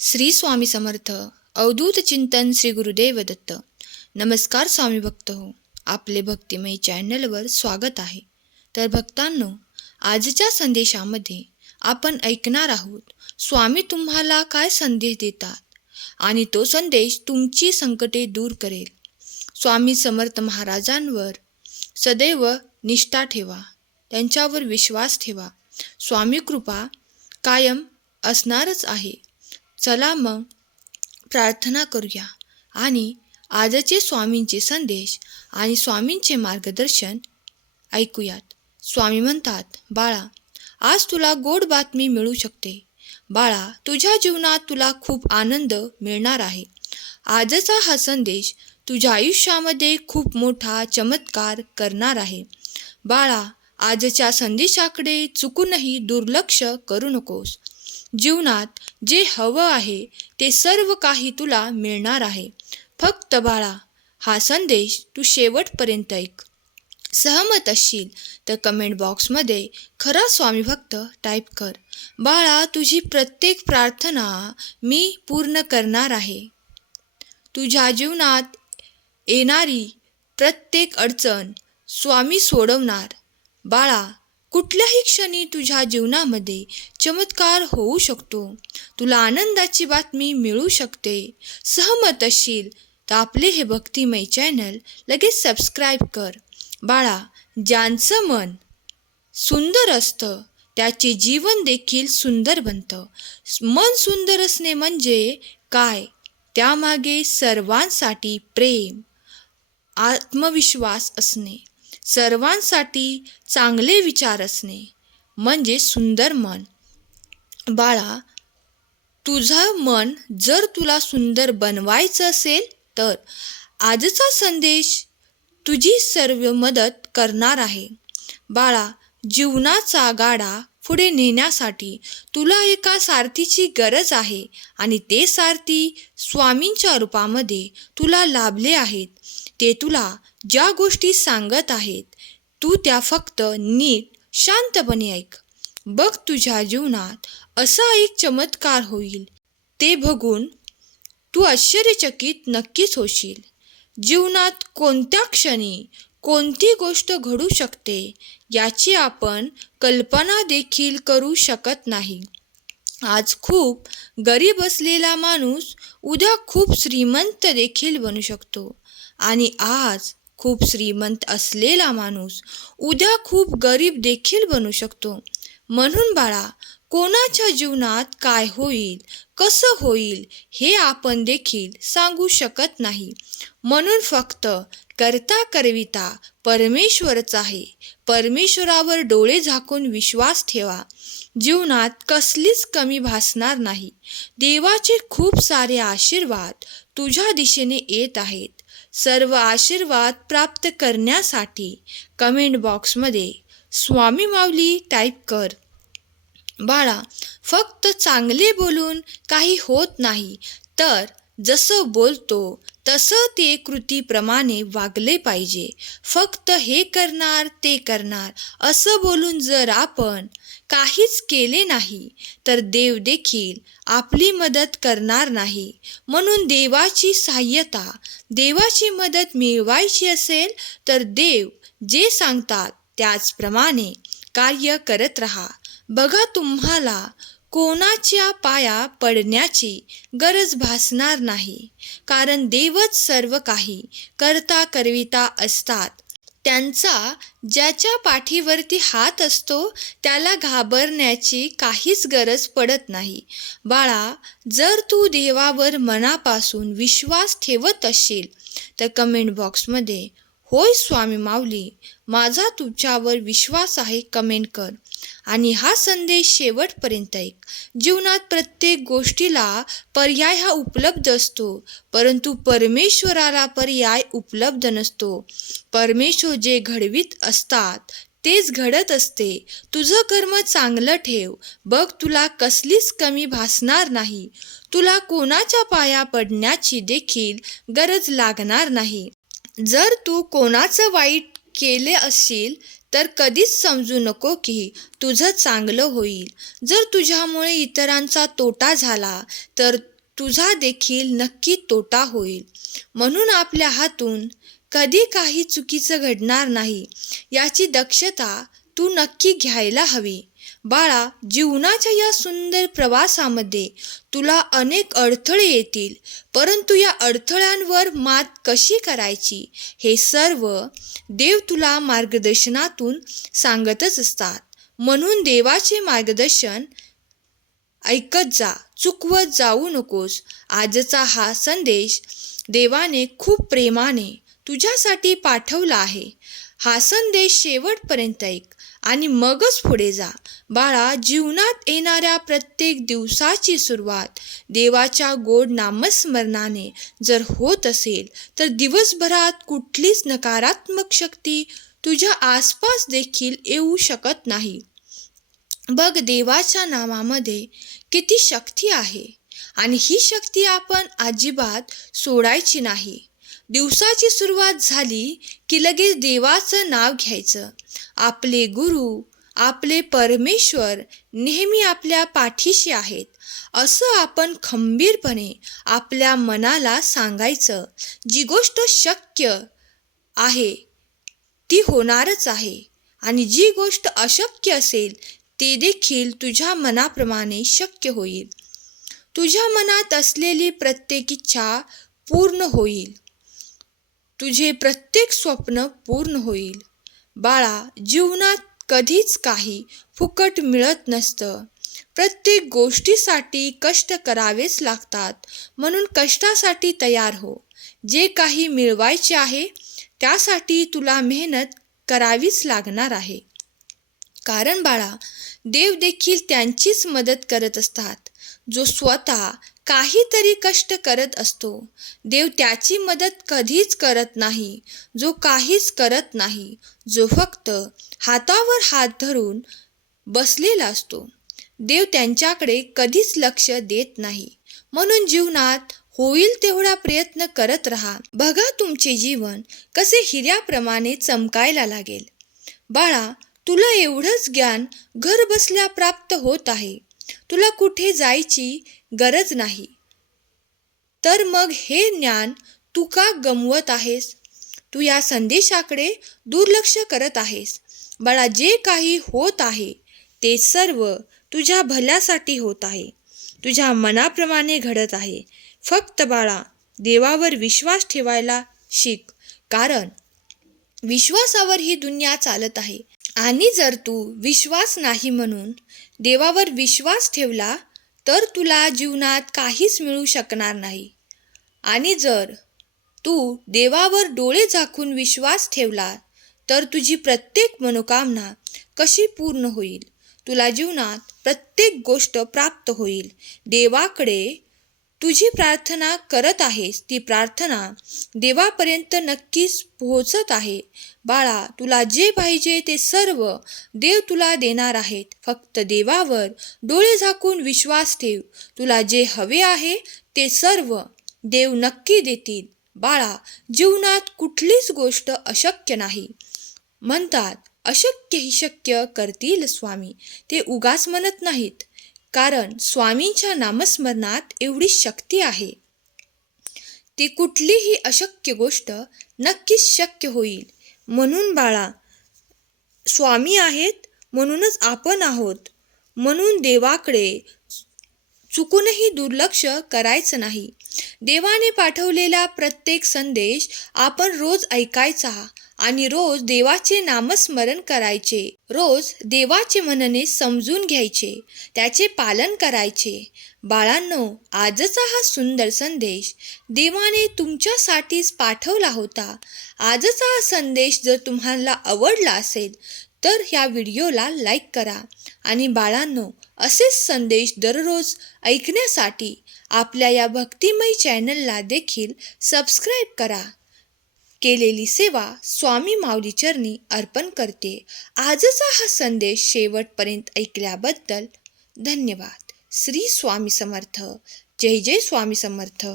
श्री स्वामी समर्थ अवधूत चिंतन श्री गुरुदेव दत्त नमस्कार स्वामी भक्त हो. आपले भक्तिमय चॅनलवर स्वागत आहे. तर भक्तांनो आजच्या संदेशामध्ये आपण ऐकणार आहोत स्वामी तुम्हाला काय संदेश देतात? आणि तो संदेश तुमची संकटे दूर करेल. स्वामी समर्थ महाराजांवर सदैव निष्ठा ठेवा. त्यांच्यावर विश्वास ठेवा. स्वामी कृपा कायम असणारच आहे. चला मग. प्रार्थना करूया. आणि आजचे स्वामींचे संदेश आणि स्वामींचे मार्गदर्शन ऐकूयात. स्वामी म्हणतात बाळा आज तुला गोड बातमी मिळू शकते. बाळा तुझ्या जीवनात तुला खूप आनंद मिळणार आहे. आजचा हा संदेश तुझ्या आयुष्यामध्ये खूप मोठा चमत्कार करणार आहे. बाळा आजच्या संदेशाकडे चुकूनही दुर्लक्ष करू नकोस. जीवनात जे हवं आहे ते सर्व काही तुला मिळणार आहे. फक्त बाळा हा संदेश तू शेवटपर्यंत ऐक. सहमत असशील तर कमेंट बॉक्समध्ये खरा स्वामी भक्त टाईप कर. बाळा तुझी प्रत्येक प्रार्थना मी पूर्ण करणार आहे. तुझ्या जीवनात येणारी प्रत्येक अडचण स्वामी सोडवणार. बाळा कुठल्याही क्षणी तुझ्या जीवनामध्ये चमत्कार होऊ शकतो. तुला आनंदाची बातमी मिळू शकते. सहमत असशील तर आपले हे भक्तिमय चॅनल लगेच सबस्क्राईब कर. बाळा ज्यांचं मन सुंदर असतं त्याचे जीवन देखील सुंदर बनतं. मन सुंदर असणे म्हणजे काय? त्यामागे सर्वांसाठी प्रेम आत्मविश्वास असणे. सर्वांसाठी चांगले विचार असणे म्हणजे सुंदर मन. बाळा तुझं मन जर तुला सुंदर बनवायचं असेल तर आजचा संदेश तुझी सर्व मदत करणार आहे. बाळा जीवनाचा गाडा पुढे नेण्यासाठी तुला एका सारथीची गरज आहे आणि ते सारथी स्वामींच्या रूपामध्ये तुला लाभले आहेत. ते तुला ज्या गोष्टी सांगत आहेत तू त्या फक्त नीट शांतपणे ऐक. बघ तुझ्या जीवनात असा एक चमत्कार होईल. ते बघून तू आश्चर्यचकित नक्कीच होशील. जीवनात कोणत्या क्षणी कोणती गोष्ट घडू शकते याची आपण कल्पना देखील करू शकत नाही. आज खूप गरीब असलेला माणूस उद्या खूप श्रीमंत देखील बनू शकतो. आणि आज खूप श्रीमंत असलेला माणूस उद्या खूप गरीब देखील बनू शकतो. म्हणून बाळा कोणाच्या जीवनात काय होईल कसं होईल हे आपण देखील सांगू शकत नाही. म्हणून फक्त करता करविता परमेश्वरच आहे. परमेश्वरावर डोळे झाकून विश्वास ठेवा. जीवनात कसलीच कमी भासणार नाही. देवाचे खूप सारे आशीर्वाद तुझ्या दिशेने येत आहेत. सर्व आशीर्वाद प्राप्त करण्यासाठी कमेंट बॉक्समध्ये स्वामी माऊली टाईप कर. बाळा फक्त चांगले बोलून काही होत नाही तर जसं बोलतो तसं ते कृतीप्रमाणे वागले पाहिजे. फक्त हे करणार ते करणार असं बोलून जर आपण काहीच केले नाही तर देव देखील आपली मदत करणार नाही. म्हणून देवाची सहाय्यता देवाची मदत मिळवायची असेल तर देव जे सांगतात त्याचप्रमाणे कार्य करत राहा. बघा तुम्हाला कोणाच्या पाया पडण्याची गरज भासणार नाही. कारण देवच सर्व काही करता करविता असतात. त्यांचा ज्याच्या पाठीवरती हात असतो त्याला घाबरण्याची काहीच गरज पडत नाही. बाळा जर तू देवावर मनापासून विश्वास ठेवत असशील तर कमेंट बॉक्समध्ये होय स्वामी माऊली माझा तुमच्यावर विश्वास आहे कमेंट कर. आणि हा संदेश शेवटपर्यंत ऐक. जीवनात प्रत्येक गोष्टीला पर्याय हा उपलब्ध असतो परंतु परमेश्वराला पर्याय उपलब्ध नसतो. परमेश्वर जे घडवीत असतात तेच घडत असते. तुझं कर्म चांगलं ठेव. बघ तुला कसलीच कमी भासणार नाही. तुला कोणाच्या पाया पडण्याची देखील गरज लागणार नाही. जर तू कोणाचं वाईट केले असशील तर कधीच समजू नको की तुझं चांगलं होईल. जर तुझ्यामुळे इतरांचा तोटा झाला तर तुझा देखील नक्की तोटा होईल. म्हणून आपल्या हातून कधी काही चुकीचं घडणार नाही याची दक्षता तू नक्की घ्यायला हवी. बाळा जीवनाच्या या सुंदर प्रवासामध्ये तुला अनेक अडथळे येतील परंतु या अडथळ्यांवर मात कशी करायची हे सर्व देव तुला मार्गदर्शनातून सांगतच असतात. म्हणून देवाचे मार्गदर्शन ऐकत जा चुकवत जाऊ नकोस. आजचा हा संदेश देवाने खूप प्रेमाने तुझ्यासाठी पाठवला आहे. हा संदेश शेवटपर्यंत ऐक आणि मगच पुढे जा. बाळा जीवनात येणाऱ्या प्रत्येक दिवसाची सुरुवात देवाच्या गोड नामस्मरणाने जर होत असेल तर दिवसभरात कुठलीच नकारात्मक शक्ती तुझ्या आसपास देखील येऊ शकत नाही. बघ देवाच्या नामामध्ये किती शक्ती आहे आणि ही शक्ती आपण अजिबात सोडायची नाही. दिवसाची सुरुवात झाली की लगेच देवाचं नाव घ्यायचं. आपले गुरु आपले परमेश्वर नेहमी आपल्या पाठीशी आहेत. असं आपण खंबीरपणे आपल्या मनाला सांगायचं जी गोष्ट शक्य आहे ती होणारच आहे. आणि जी गोष्ट अशक्य असेल ते देखील तुझ्या मनाप्रमाणे शक्य होईल. तुझ्या मनात असलेली प्रत्येक इच्छा पूर्ण होईल. तुझे प्रत्येक स्वप्न पूर्ण होईल. बाळा जीवनात कधीच काही फुकट मिळत नसतं. प्रत्येक गोष्टीसाठी कष्ट करावेच लागतात. म्हणून कष्टासाठी तयार हो. जे काही मिळवायचे आहे त्यासाठी तुला मेहनत करावीच लागणार आहे. कारण बाळा देव देखील त्यांचीच मदत करत असतात. जो स्वतः काहीतरी कष्ट करत असतो. देव त्याची मदत कधीच करत नाही जो काहीच करत नाही जो फक्त हातावर हात धरून बसलेला असतो. देव त्यांच्याकडे कधीच लक्ष देत नाही. म्हणून जीवनात होईल तेवढा प्रयत्न करत राहा. बघा तुमचे जीवन कसे हिऱ्याप्रमाणे चमकायला लागेल. बाळा तुला एवढंच ज्ञान घर बसल्या प्राप्त होत आहे. तुला कुठे जायची गरज नाही. तर मग हे ज्ञान तू का गमवत आहेस? तू या संदेशाकडे दुर्लक्ष करत आहेस. बाळा जे काही होत आहे ते सर्व तुझ्या भल्यासाठी होत आहे. तुझ्या मनाप्रमाणे घडत आहे. फक्त बाळा देवावर विश्वास ठेवायला शिक. कारण विश्वासावर ही दुनिया चालत आहे. आणि जर तू विश्वास नाही म्हणून देवावर विश्वास ठेवला तर तुला जीवनात काहीच मिळू शकणार नाही. आणि जर तू देवावर डोळे झाकून विश्वास ठेवला तर तुझी प्रत्येक मनोकामना कशी पूर्ण होईल? तुला जीवनात प्रत्येक गोष्ट प्राप्त होईल. देवाकडे तुझी प्रार्थना करत आहेस ती प्रार्थना देवापर्यंत नक्कीच पोहोचत आहे. बाळा तुला जे पाहिजे ते सर्व देव तुला देणार आहेत. फक्त देवावर डोळे झाकून विश्वास ठेव. तुला जे हवे आहे ते सर्व देव नक्की देतील. बाळा जीवनात कुठलीच गोष्ट अशक्य नाही. म्हणतात अशक्य ही शक्य करतील स्वामी. ते उगाच म्हणत नाहीत. कारण स्वामींच्या नामस्मरणात एवढी शक्ती आहे. ती कुठलीही अशक्य गोष्ट नक्कीच शक्य होईल. म्हणून बाळा स्वामी आहेत म्हणूनच आपण आहोत. म्हणून देवाकडे चुकूनही दुर्लक्ष करायचं नाही. देवाने पाठवलेला प्रत्येक संदेश आपण रोज ऐकायचा. आणि रोज देवाचे नामस्मरण करायचे. रोज देवाचे म्हणणे समजून घ्यायचे. त्याचे पालन करायचे. बाळांनो आजचा हा सुंदर संदेश देवाने तुमच्यासाठीच पाठवला होता. आजचा हा संदेश जर तुम्हाला आवडला असेल तर ह्या व्हिडिओला लाईक करा. आणि बाळांनो असेच संदेश दररोज ऐकण्यासाठी आपल्या या भक्तिमय चॅनलला देखील सबस्क्राईब करा. केलेली सेवा स्वामी माऊली चरणी अर्पण करते. आजचा हा संदेश शेवटपर्यंत ऐकल्याबद्दल धन्यवाद. श्री स्वामी समर्थ. जय जय स्वामी समर्थ.